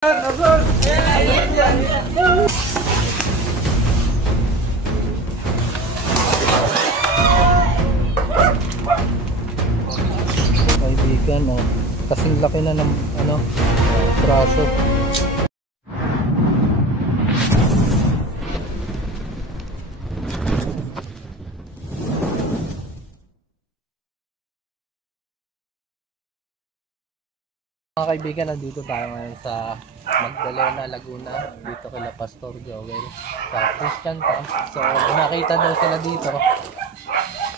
Kaibigan, oh. Kasing laki na ng braso. Mga kaibigan, nandito tayo ngayon sa Magdalena, Laguna, dito kila Pastor Joel sa Christian Camp. So nakita daw sila dito,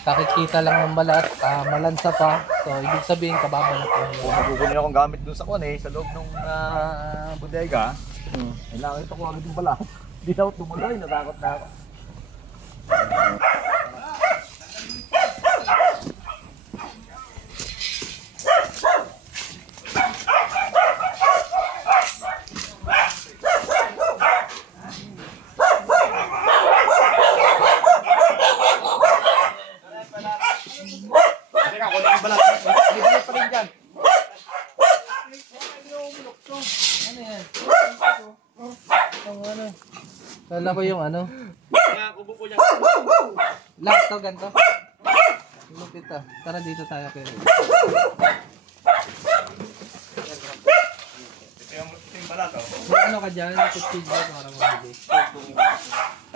kakikita lang ng balat, malansa pa. So ibig sabihin kababa na po. Magugunin akong gamit dun sa sa loob ng bodega. Kailangan ito ko agad yung balat. Hindi na ako tumuloy, natakot na ako. Kala ko yung lahat to ganito. Lupit ah. Tara dito tayo kay Ito yung balat oh. Ano ka dyan? Kutsilyo para mabilis.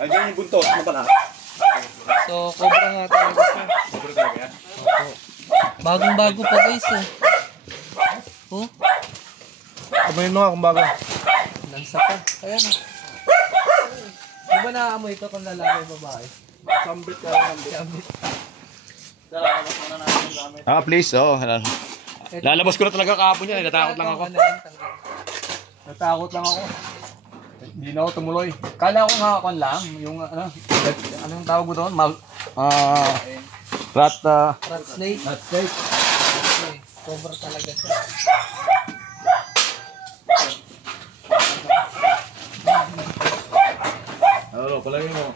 Ayun yung buntot ng balat. So cobra nga talaga siya. Cobra talaga yan? Opo. Bagong bago pa guys eh. Oh? Amoyin mo nga kung bago. Lansa pa. Ayan oh. Di ba naaamoy ito kung lalaki o babae? Sambit ka lang. Sambit. Lalabas mo na natin yung gamit. Please, lalabas ko na talaga kahapon yan. Natakot lang ako. Natakot lang ako. Hindi na ako tumuloy. Kala ko nga ako lang. Yung anong tawag mo doon? Rat snake. Rat snake. Okay. Cobra talaga siya. Ano, palagay mo.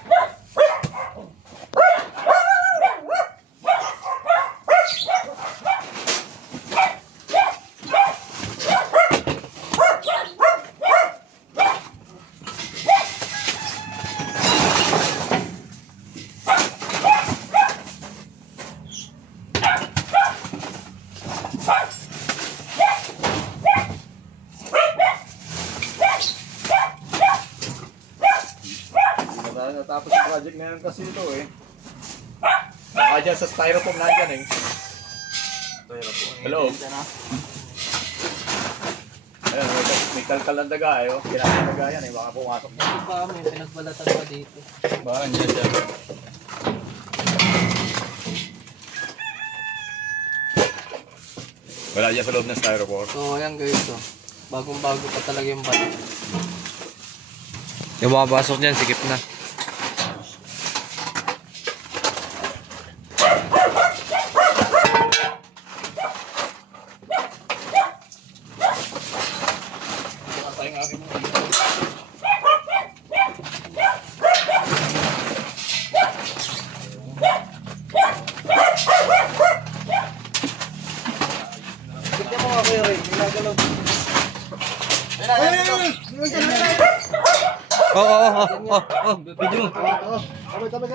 Natapos yung project na yan kasi ito eh. Baka dyan sa styrofoam nandyan eh. Hello? Ayan, may kalkal ng daga eh. Kinakal daga yan eh. Baka pumasok na. Ito pa, may pinagbalatan pa dito. Baka andyan dyan. Wala dyan sa loob ng styrofoam. So ayan guys, oh. Bagong bago pa talaga yung balat. Yung makapasok dyan, sikip na. Tignan mo nga kayo rin, ginagalaw. Video mo. Tabi ka.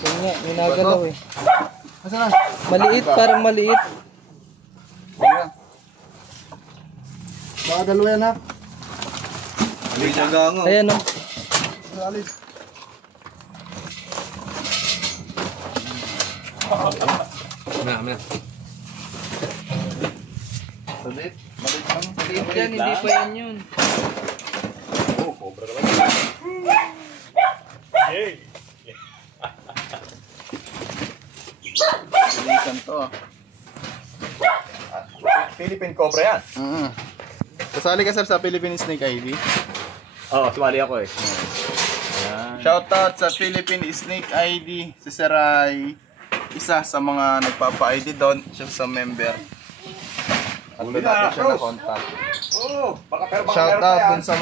Kaya nga, ginagalaw eh. Maliit, parang maliit. Baka dalawa yan ha. Ayan o. Maliit Yan, hindi pa yan yun. Oh, cobra naman. Yay! Pilitan to. Philippine Cobra yan. Kasali ka sir sa Philippine Snake ID? Oo, sumali ako eh. Shoutout sa Philippine Snake ID. Si Sir ay isa sa mga nagpapa-ID doon. Siya sa member. At doon natin siya na-contact. Shoutout dun sa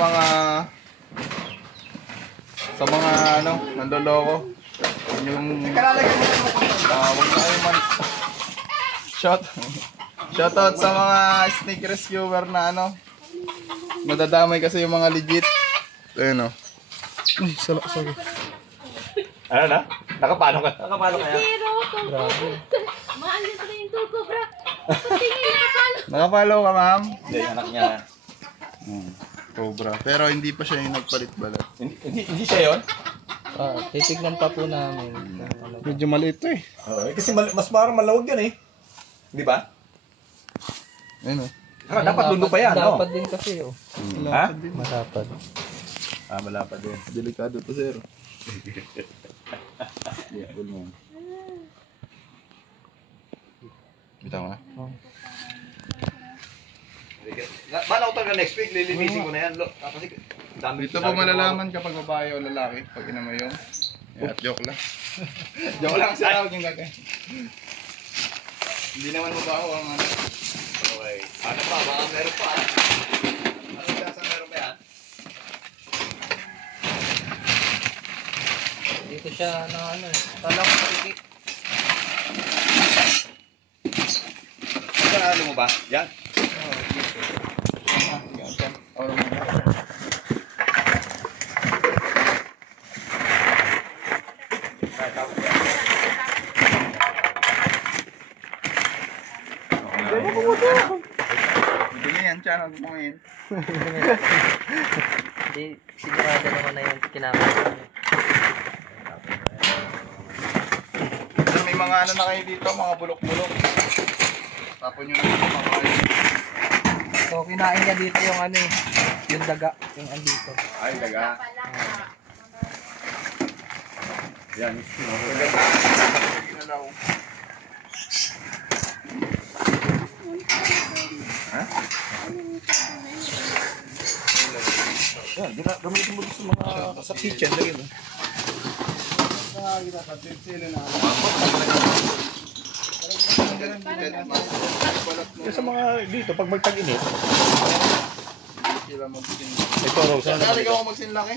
mga nandoloko. Yung wag na kayo man. Shoutout sa mga snake rescuer na ano. Nadadamay kasi yung mga legit. Ayun o. Uy, sorry. Ano na? Nakapano ka? Nakapano kaya? Grabe. Maalis na yung tuko, bro. Patingin na palo. Nakapollow ka, ma'am? Hindi, anak niya. Cobra. Pero hindi pa siya yung nagpalit balat. Hindi siya yun? Titignan pa po namin. Medyo maliit to eh. Oo, kasi mas parang malawag yan eh. Di ba? Ayun o. Dapat lundo pa yan, no? Dapat din kasi, oh. Ha? Malapad. Wala pa din. Delikado to, sir. Bitaw mo na. Paano ko talaga next week? Lilinisin ko na yan. Kasi dami Dito po malalaman kapag babae o lalaki. Pag ina mo yung... At joke lang. Joke lang sila. Huwag yung gagawin. Hindi naman mabaho ang ano. Okay. Ano pa? Baka meron pa. Ano siya sa meron pa yan? Dito siya na ano eh. Kala ko sige. Ano mo ba? Yan. Hindi na yan, channel mo ngayon. Hindi, sigurado naman na yung kinakain. Pero may mga ano na kayo dito, mga bulok-bulok. Tapon nyo na dito mga kayo. So, kinain niya dito yung ano eh. Yung daga, yung andito. Ay, daga. Yan. Ginalaw. Yan. Gamitin mo sa mga sa kitchen. Lagi mo. Sa mga dito, pag magtag-init. Sila magsin. Ito, Rose. Ano Saan naman ikaw magsinlaki?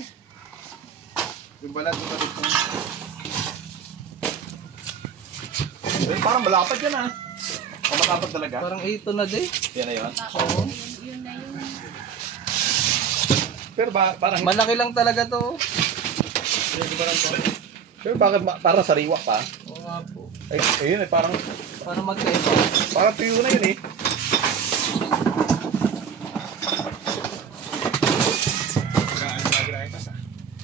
Yung balat mo balik mo. Parang malapad yan ah. O malapad talaga. Parang 8 na din. Yan na yun. Oo. Yun na yun. Pero parang... Malaki lang talaga to. Pero bakit parang sariwa pa? Oo nga po. Ay, ayun eh, parang Magkaiba. tuyo na yun eh.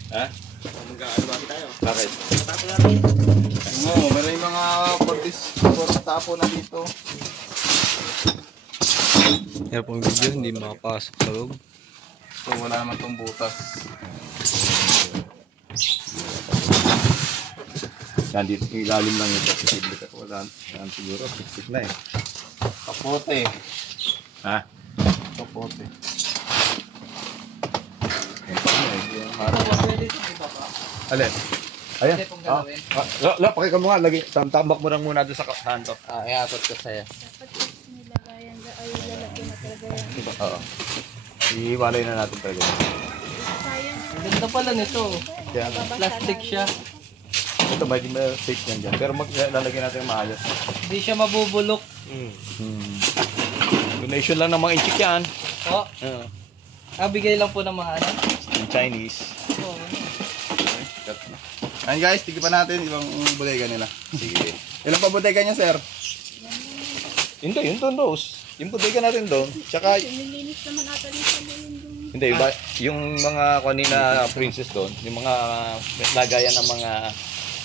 Ha? Bakit? Oo, meron yung mga tapo na dito. Yan pong video, hindi makapasok sa loob. So wala naman tong butas. Nandito, ilalim lang ito. Posible ka. Wala siguro. Sisik na eh. Kapote. Ha? Kapote. Yan pa nga eh. Yung harap. Pwede ito, di ba pa? Alin? Ayan. Pwede pong galawin. Pakika mo nga. Tambak mo lang muna doon sa kanto. Iatot ko sa'yo. Dapat nilagayan ay lalagyan na talaga yan. Oo. Iiwalay na natin talaga. Sayang. Ang ganda pala nito. Kaya Plastic siya. ito, may di safe yan dyan. Pero lalagyan natin yung maayos. Hindi siya mabubulok. Donation lang ng mga inchik yan. Oh, bigay lang po ng mga ano. Yung Chinese. Oo, Ayan guys, tigipan natin ibang bodega nila. Sige. Ilan pa bodega niya, sir? Yun doon, Rose. Yung bodega natin doon. Tsaka, Nilinis naman ata ni sa yung hindi, yung mga kanina princess doon, yung mga lagayan ng mga...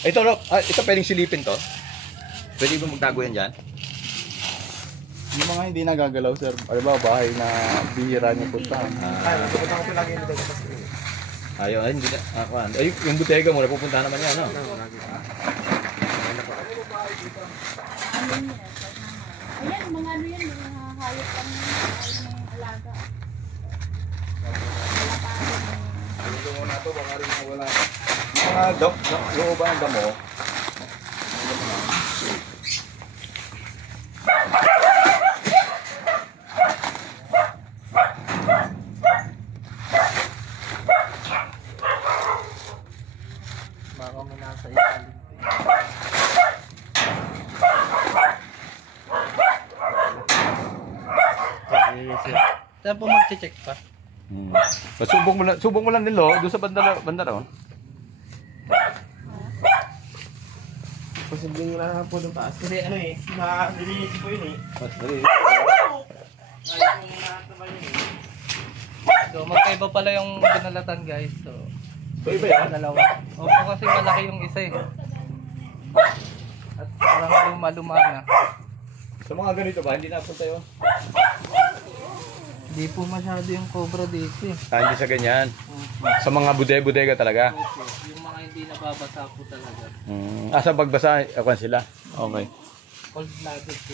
Ito, ito pwedeng silipin to. Pwede ba magtago yan dyan? Yung mga hindi nagagalaw, sir. Ano ba, bahay na bihira niyo puntahan. Napupunta ko lagi yung bodega sa ayaw, hindi na. Ay, yung bodega mo, napupunta naman yan, no? ano niya. Ayan, mga ano yan, mga hayop lang ng alaga. Ano muna to, baka rin wala. Yung mga loob ang damo. baka mo nasa ilalim. Saan po mag-check pa? Subok mo lang din lo, doon sa banda raw. Posibleng wala na po doon taas. Kasi ano eh, nalilinis po yun eh. So magkaiba pala yung binalatan guys. So Iba yan? dalawa. Opo kasi malaki yung isa eh. At parang luma na. Sa mga ganito ba, hindi napunta yun? Hindi po masyado yung cobra dito eh. Hindi sa ganyan. Sa mga bodega talaga. Opo, yung mga hindi nababasa po talaga. Sa pagbasa, awan sila. Okay. Cold-blooded po.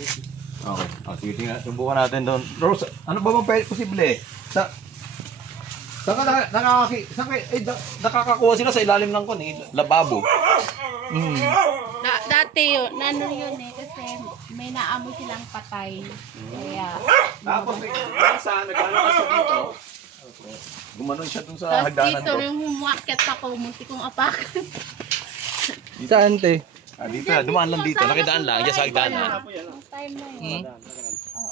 Okay. Sige, tingnan. Subukan natin doon. Rose, ano ba bang posible? Nakakakuha sila sa ilalim ng lababo. Dati yun, ano yun eh, kasi may naamoy silang patay. Kaya, Tapos minsan, naglalabas siya dito. Gumanon siya dun sa tapos hagdanan dito, ko. yung humakit ako, munti kong apakan. Saan te? Dito, dumaan lang dito. Nakidaan lang, dyan sa hagdanan. Time na yun.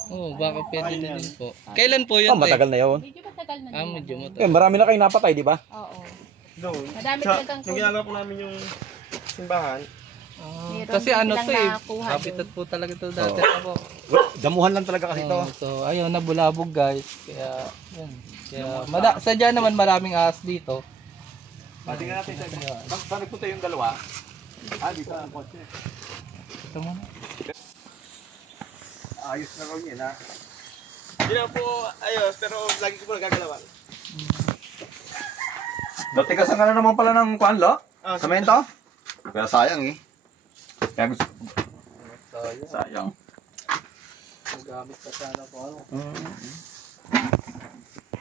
Oo, baka pwede na din po. Kailan po yun te? Matagal na yun. Medyo matagal na din. Medyo matagal. Marami na kayong napatay, di ba? Oo. Doon. Madami talagang Nung ginagawa po namin yung simbahan, Meron Kasi din ano silang to eh, nakakuha habitat po talaga to dati Oo. ako. Damuhan lang talaga kasi ito. So ayun, nabulabog guys. Kaya yun. Kaya sadya naman maraming ahas dito. Tingnan natin saan nagpunta yung dalawa. Dito ang kotse. Ito muna. Ayos na raw yun, ha? hindi na po ayos, pero lagi ko po nagagalawan. Tigasan ka na naman pala ng kuanlo? Semento? Kaya sayang eh. Kaya gusto. Sayang. Magamit pa sana po ano.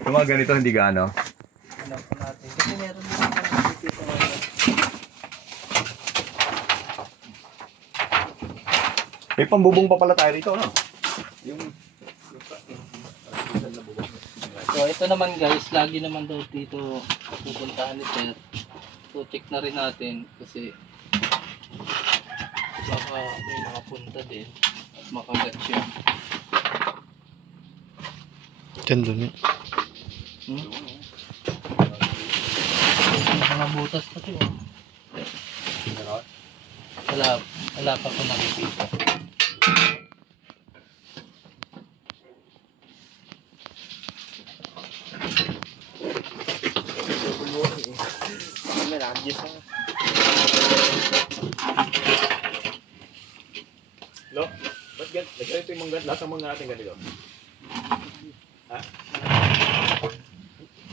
Yung mga ganito hindi gaano. Ano po natin. Kasi meron din ako dito. May pambubong pa pala tayo rito, no? So ito naman guys, lagi naman daw dito pupuntahan ni Sir. So check na rin natin kasi baka may nakapunta din at makagat siya. Diyan doon eh. Mga butas pa siya. Wala pa po nakikita. May nagis na. Lo? Ba't ganito yung mga lahat ng mga ating ganito? Ha?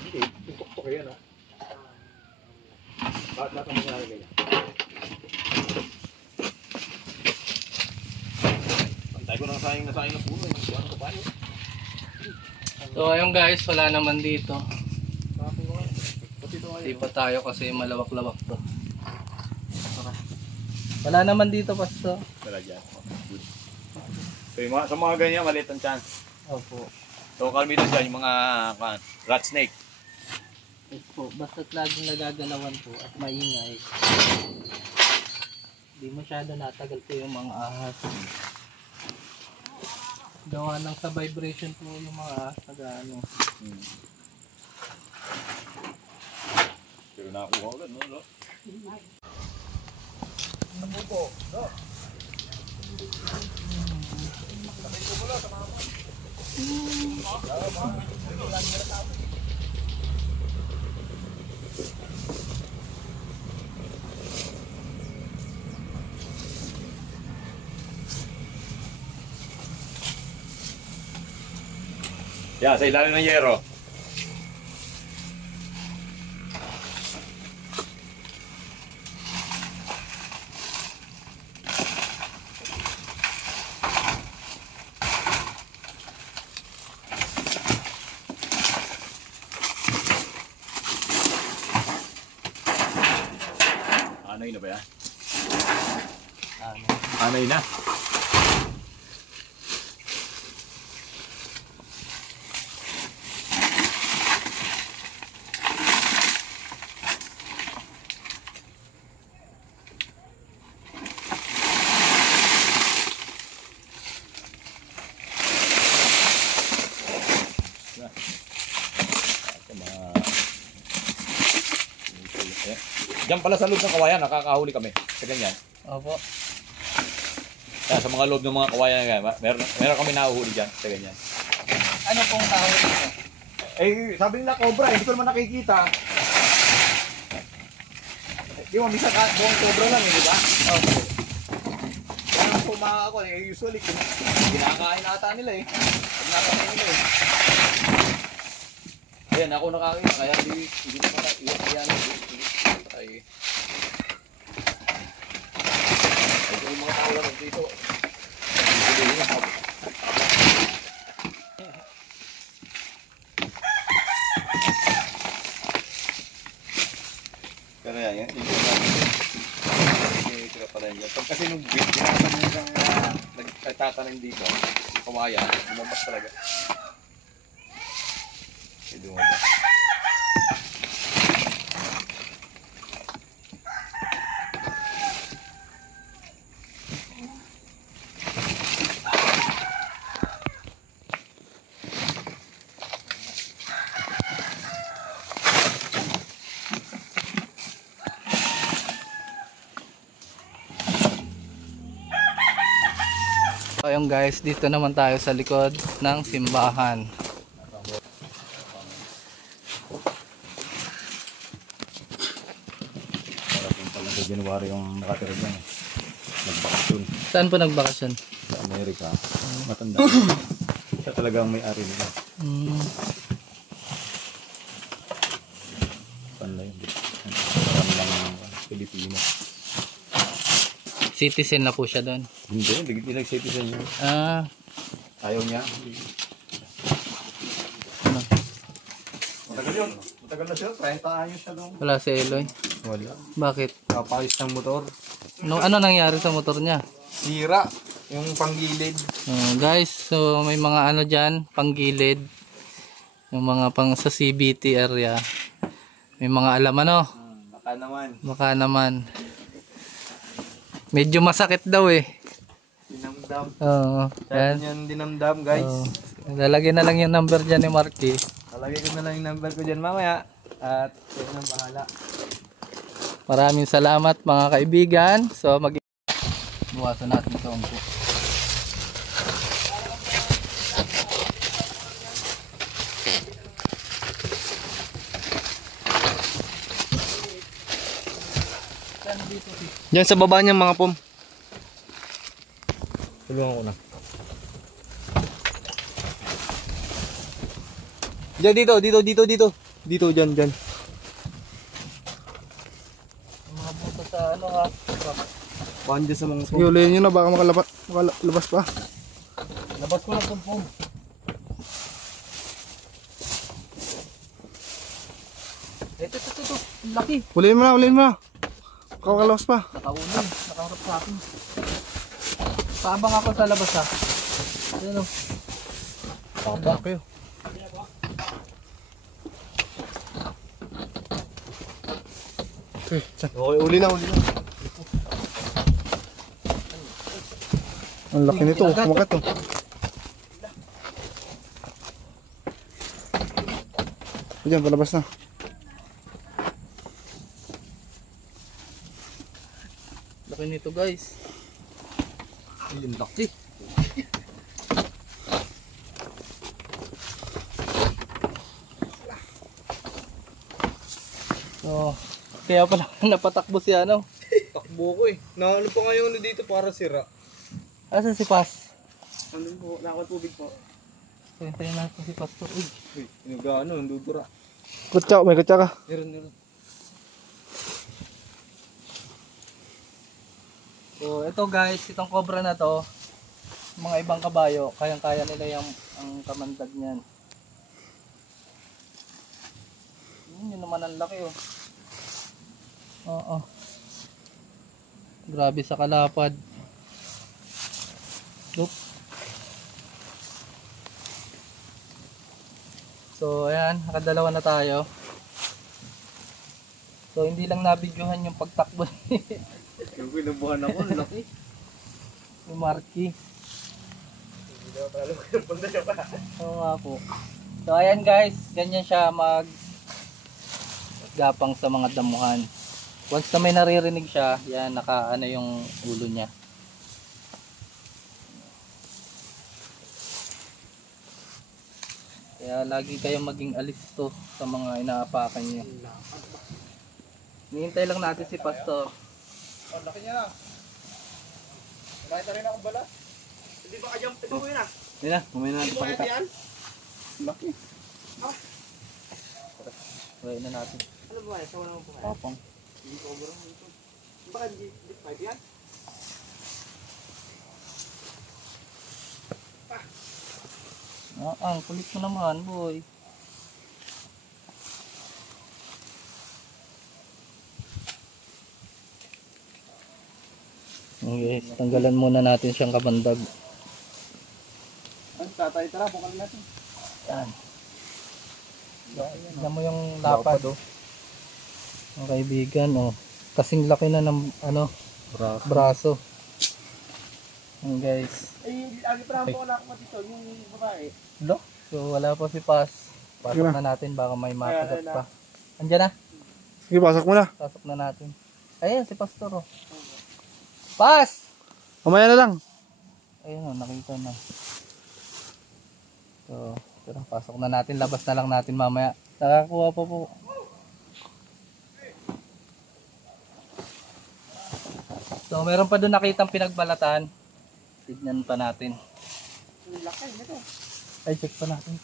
Hindi, yung tuktok yan, ha? Bakit lahat ng mga ating ganyan? Pantay ko ng sayang na puno, yung mga kapayo. So ayun guys, wala naman dito. Hindi pa tayo kasi malawak-lawak to. Wala naman dito pasto. Wala dyan. Good. So yung sa mga ganyan, maliit ang chance. Opo. So kalmito dyan, yung mga rat snake. Yes po, basta't laging nagagalawan po at maingay. Hindi masyado natagal po yung mga ahas. Gawa ng sa vibration po yung mga ahas na ano. Pero nakakuha ulit, no? Yan, sa ilalim ng yero. Anay na ba yan? Anay na. Diyan pala sa loob ng kawayan, nakakahuli kami. Sa ganyan. Opo. Yan, sa mga loob ng mga kawayan na ganyan, meron kami nahuhuli dyan. Sa ganyan. Ano pong tawag dito? Eh, sabi nila cobra, hindi ko naman nakikita. Di ba, minsan buong cobra lang, di ba? Opo. Kaya nang pumaka ako, usually, kinakain ata nila eh. Pag nakakain nila eh. Ayan, ako nakakita, kaya hindi naman iyan. Ay, yung mga tao lang dito. Pero yan, yung tira pala yun. Pag kasi nung binasa mo yung nagtatanim dito, kumaya, lumabas talaga. Hindi lumabas. Ayun guys, dito naman tayo sa likod ng simbahan. Parating pala sa January yung nakatira dyan. Nagbakasyon Saan po nagbakasyon? sa Amerika. Matanda. Siya talagang may-ari nila. Saan na yun? Parang lang Pilipino. Citizen na po siya doon. Hindi nag-citizen yun. Ah, Ayaw niya. ano? Matagal yun. Matagal na siya. 30 anyos siya doon. Wala si Eloy. Wala. Bakit? Kapayos ng motor. Ano nangyari sa motor niya? Sira. Yung panggilid. Guys, so may mga ano dyan, panggilid. Yung mga pang sa CBT area. May mga alam ano. Baka naman. Baka naman. Medyo masakit daw eh. Dinamdam. Oo. Yan Yan. yung dinamdam guys. Lalagyan na lang yung number dyan ni Marky. Lalagay ko na lang yung number ko dyan mamaya. At yun ang bahala. Maraming salamat mga kaibigan. So buwasan natin ito ang po. Diyan sa baba niya mga pom. Tulungan ko na. Diyan dito. Dito dyan. Mga buto sa ano ha. Baka dyan sa mga pom. Sige, ulihin nyo na, baka makalabas pa. Labas ko na pom. Ito. Laki. Ulihin mo na. Baka makalabas pa. Nakaulong. Nakaharap sa akin. Paabang ako sa labas ha. Ayan o. Baka kayo. Okay, Okay, uli na. ang laki nito, kumagat to. Diyan, palabas na. Laki nito guys. Ayun, laki. So, kaya pala napatakbo si ano. Takbo ko eh. Naano pa ngayon dito para sira. Asa si Pas? Ano po? Nakakal tubig po. So, hintayin natin si Pastor. Uy. Uy, nagano, nandudura. Kutsa, may kutsa ka. Meron. So, ito guys, itong cobra na to, mga ibang kabayo, kayang-kaya nila yung ang kamandag niyan. Yun naman ang laki oh. Oo. Grabe sa kalapad. Look. So, ayan, nakadalawa na tayo. So, hindi lang nabidyohan yung pagtakbo Yung pinubuhan ako, laki. ni Marky. Oo nga po. So ayan guys, ganyan siya gapang sa mga damuhan. Once na may naririnig siya, yan, naka ano yung ulo niya. Kaya lagi kayong maging alisto sa mga inaapakan niyo. Hinihintay lang natin si Pastor. Oh, laki niya na. Nakita rin akong balat. Hindi ba kajam? Ito ko yun ah. Yan na, kumaya na natin pakita. Laki. Kumain na natin. Ano ba? Sa wala mong pumain? Tapong. Hindi ko obrang dito. Baka hindi 5 yan? Ang kulit mo naman, boy. Okay, tanggalan muna natin siyang kabandag. Ang tatay, tara, bukalin natin. Yan. Tignan mo yung lapad, oh. Mga kaibigan, oh. Kasing laki na ng ano, braso. Yan, guys. Ay, lagi pa naman wala akong dito, yung babae. Lo? So wala pa si Pas. Pasok na natin, baka may makagat pa. Andiyan na. Sige, pasok mo na. Pasok na natin. Ayan, si Pastor, oh. Pas! Mamaya na lang. Ayun, oh, nakita na. So, tara, pasok na natin. Labas na lang natin mamaya. Nakakuha pa po. So, meron pa doon nakitang pinagbalatan. Tignan pa natin. Ay, check pa natin.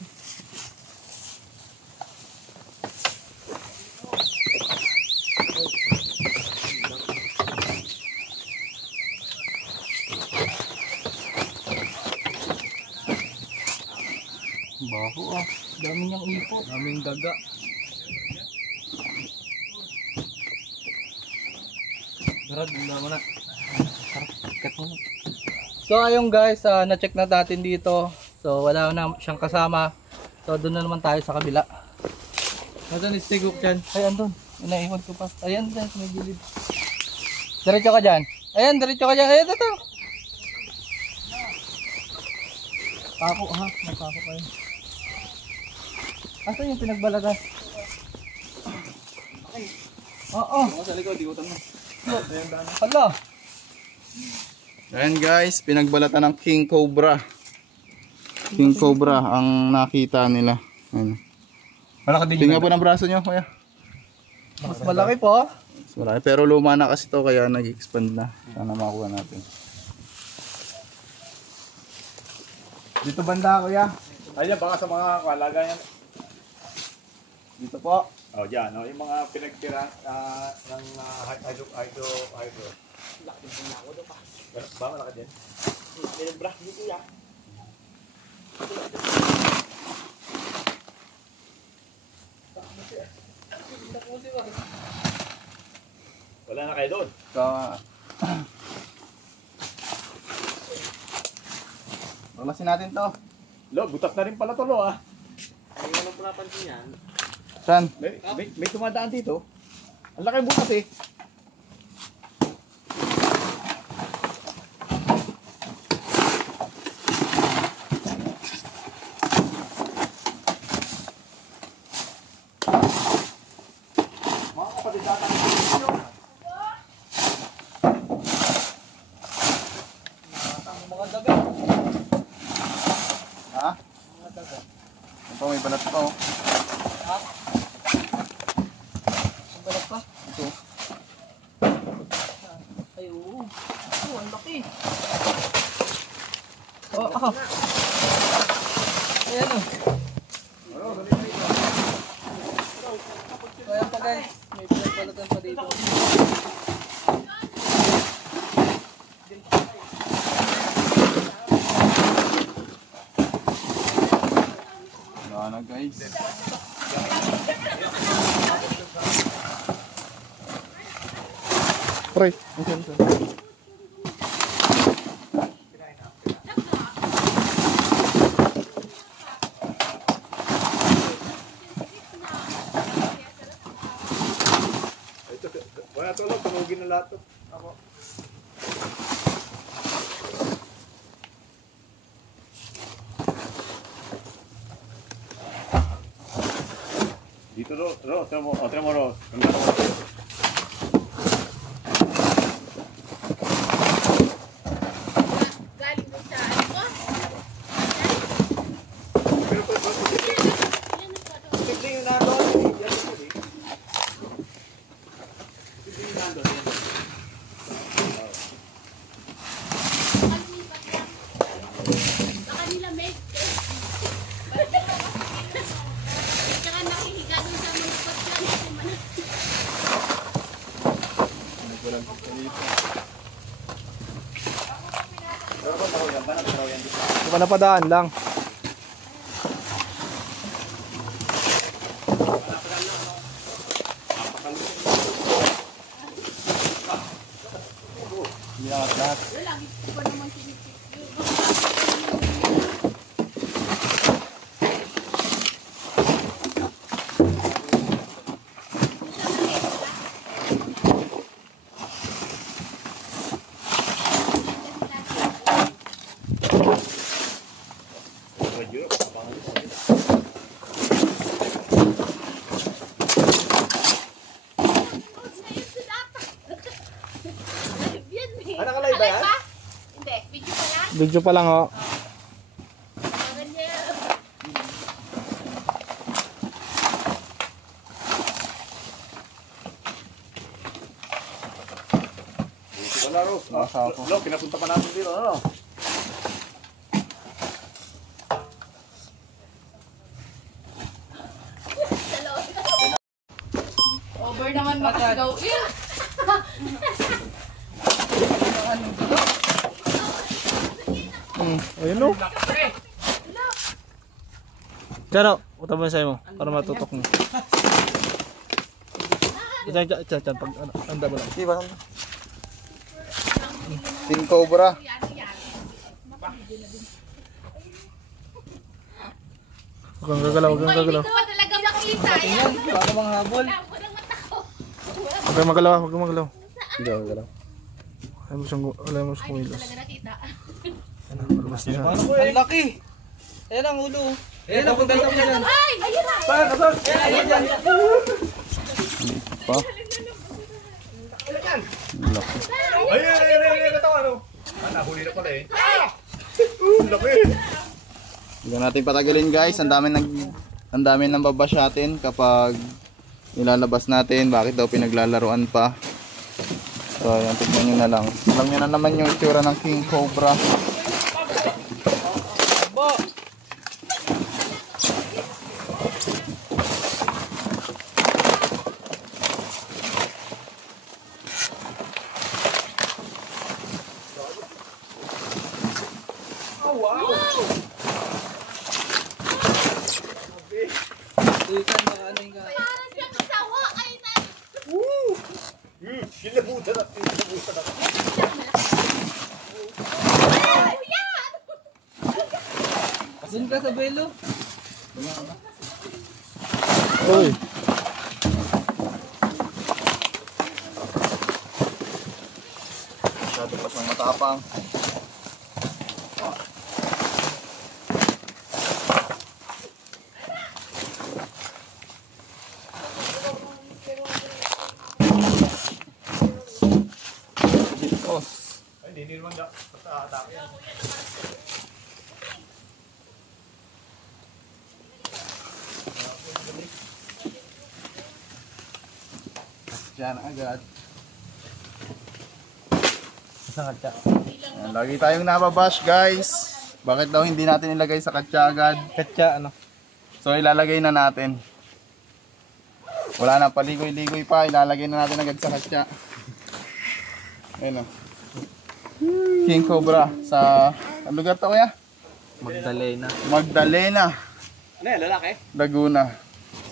Baho ah. Dami niyang ipo. Daming daga. Garad, bunda mo na. Cut mo na. So ayun guys, na-check na natin dito. So wala na siyang kasama. So doon na naman tayo sa kabila. Nasaan is tigok dyan? Ay, andun. Inaiwan ko pa. Ayan dyan, may gilid. Diretso ka dyan. Ayan, diretso ka dyan. Ayan, ito. Pako ha, may pako kayo. Asan yung pinagbalagas? Oo. Sa likod, ikutan mo. Hala. Ayan guys, pinagbalatan ng King Cobra. King Cobra ang nakita nila. Ayan. Malaki din Tingnan po ng braso nyo, kuya. Mas malaki po. Mas malaki. Pero luma na kasi to kaya nag-expand na. Sana makuha natin. Dito banda, kuya. Ayan, baka sa mga kalagayan. Dito po. Oh, dyan. Oh, yung mga pinagtira ng hydro. Laki din ako doon pa. Ba, malaki din? Pinag-brush dito ya. Wala na kayo doon. Paglasin natin to. Lo, butas na rin pala to, lo ah. Ay, walang pinapansin yan. Saan? May tumadaan dito. Ang laki butas eh. Mga kapatid natin dito. Mga daga. Ha? Ito may balat pa oh. Ha? Ang balat pa? Ito. Ay, oo. Oh, ang laki. Oh, ah. Ayan oh. So, ayan pa guys. May pinagbalatan pa dito. Wala na guys. Pre. Wala to, lo. Tunugin na lahat to. Ako. Dito, ro. Ro, tira mo, ro. Panapadaan lang. Lahat. Nakalive ba yan? Hindi, video pa yan. Video pa lang oh. Ganyan. Wala, Ros. Lo, pinapunta pa natin dito, ano? Over naman makagawin. Ayun oh. Diyan oh. Utang mo sa'yo mo. Para matutok mo. Diyan. Pag ano, anda mo lang. King Cobra. Huwag kang gagalaw. Hindi ko pa talaga makita. Yan, baka manghabol. Huwag kang magalaw. Hindi ako gagalaw. Alam mo siyang kumilos. Talaga nakita. Ano, palabas niya. Ang laki. Ayan ang ulo. Ayan ang punta mo yan. Ay! Ayun na! Ayan yan. Pa. Ay, katawan, ano? Nahuli na pala eh. Laki. Hindi natin patagalin guys. Ang dami nang babasyatin kapag nilalabas natin. Bakit daw pinaglalaruan pa? So ayan, tignan nyo na lang. Alam nyo na naman yung itsura ng King Cobra. Ikan, baka ano yung Parang siyang kasawa. Ay na! Sinabutan at sinabutan ako. Ay! Yan! Doon ka sa belo. Uy. Masyado pa siyang matapang. Ay, hindi naman basta atake yan. Diyan agad. Sa katsa. Ayan, lagi tayong nababash guys. Bakit daw hindi natin ilagay sa katsa agad? Katsa, ano? So ilalagay na natin. Wala na, paligoy-ligoy pa. Ilalagay na natin agad sa katsa. Ayun o. King Cobra sa ang lugar to kuya? Magdalena. Magdalena, Ano yan, lalaki? Laguna.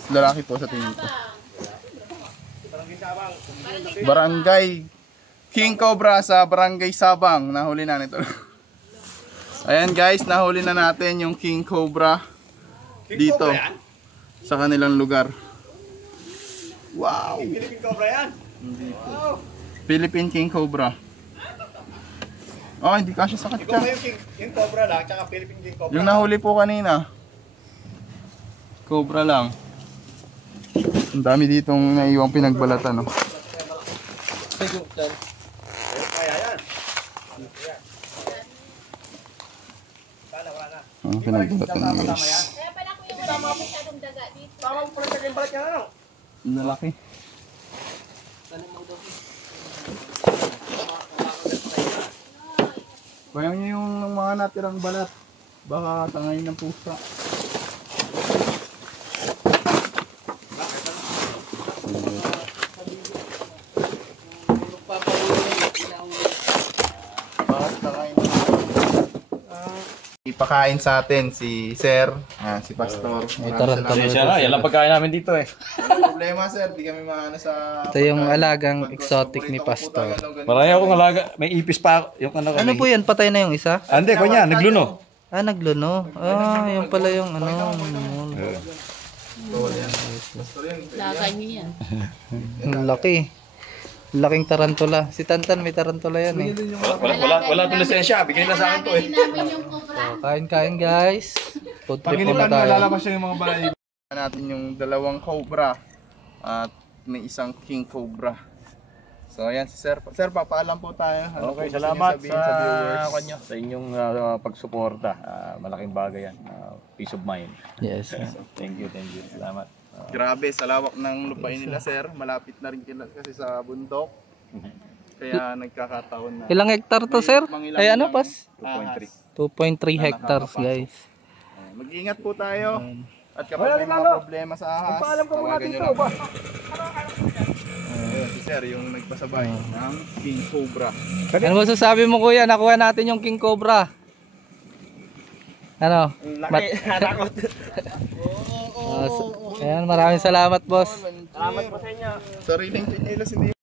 Lalaki po sa tingin ko. Parang gisabang. Barangay King Cobra sa Barangay Sabang. Nahuli na nito. Ayan guys, nahuli na natin yung King Cobra dito sa kanilang lugar. Wow! Philippine Cobra yan. Philippine King Cobra. Oh, hindi kasya sa Ikaw katsa. ba yung King Cobra lang, tsaka Philippine King Cobra? Yung nahuli po kanina. Cobra lang. Ang dami ditong naiwang pinagbalatan, no? Kaya yan. Sana wala na. Ang pinagbalatan ng guys. Kaya pala ko yung wala masyadong daga dito. Tama mo pala sa balat yan, ano? Ang lalaki. Bayang niyo yung mga natirang balat. Baka tangayin ng pusa. Bakit tangayin ng ipakain sa atin si Sir, si Pastor. May Maraming tarantula. salamat. Siya na, yan lang pagkain namin dito eh. Walang problema sir, di kami maano sa... Ito yung pagkain. alagang Pag- exotic ni paborito ko po Pastor. talaga, no, ganun. Marami akong alaga, may ipis pa ako. Yung ano, Ano po yan? Patay na yung isa? Ah, hindi, kanya, nagluno. Ah, nagluno. Ah, yung pala yung ano. Lagay niyo yan. Ang laki. Laking tarantula. Si Tantan may tarantula yan eh. Wala itong lisensya, bigyan nila sa akin to eh. Lagay namin yung cobra. So, kain-kain guys. Food trip muna tayo. siya yung mga balay. Natin yung dalawang cobra at may isang king cobra. So ayan si Sir. Sir, papaalam po tayo. Ano Okay, po gusto salamat niyo sabihin sa viewers? kanya. Sa inyong pagsuporta. Malaking bagay yan. Peace of mind. Yes. Thank you. Salamat. Grabe, sa lawak ng lupain nila sir. Malapit na rin kasi sa bundok. Kaya nagkakataon na. Ilang hektar to sir? Ay ano pas? 2.3. 2.3 hectares guys. Mag-ingat po tayo. At kapag may mga problema sa ahas, tawagan nyo lang. Si Sir, yung nagpasabay ng King Cobra. Ano masasabi mo kuya? Nakuha natin yung King Cobra. Ano? Natakot. Ayan, maraming salamat boss. Sariling pinilas hindi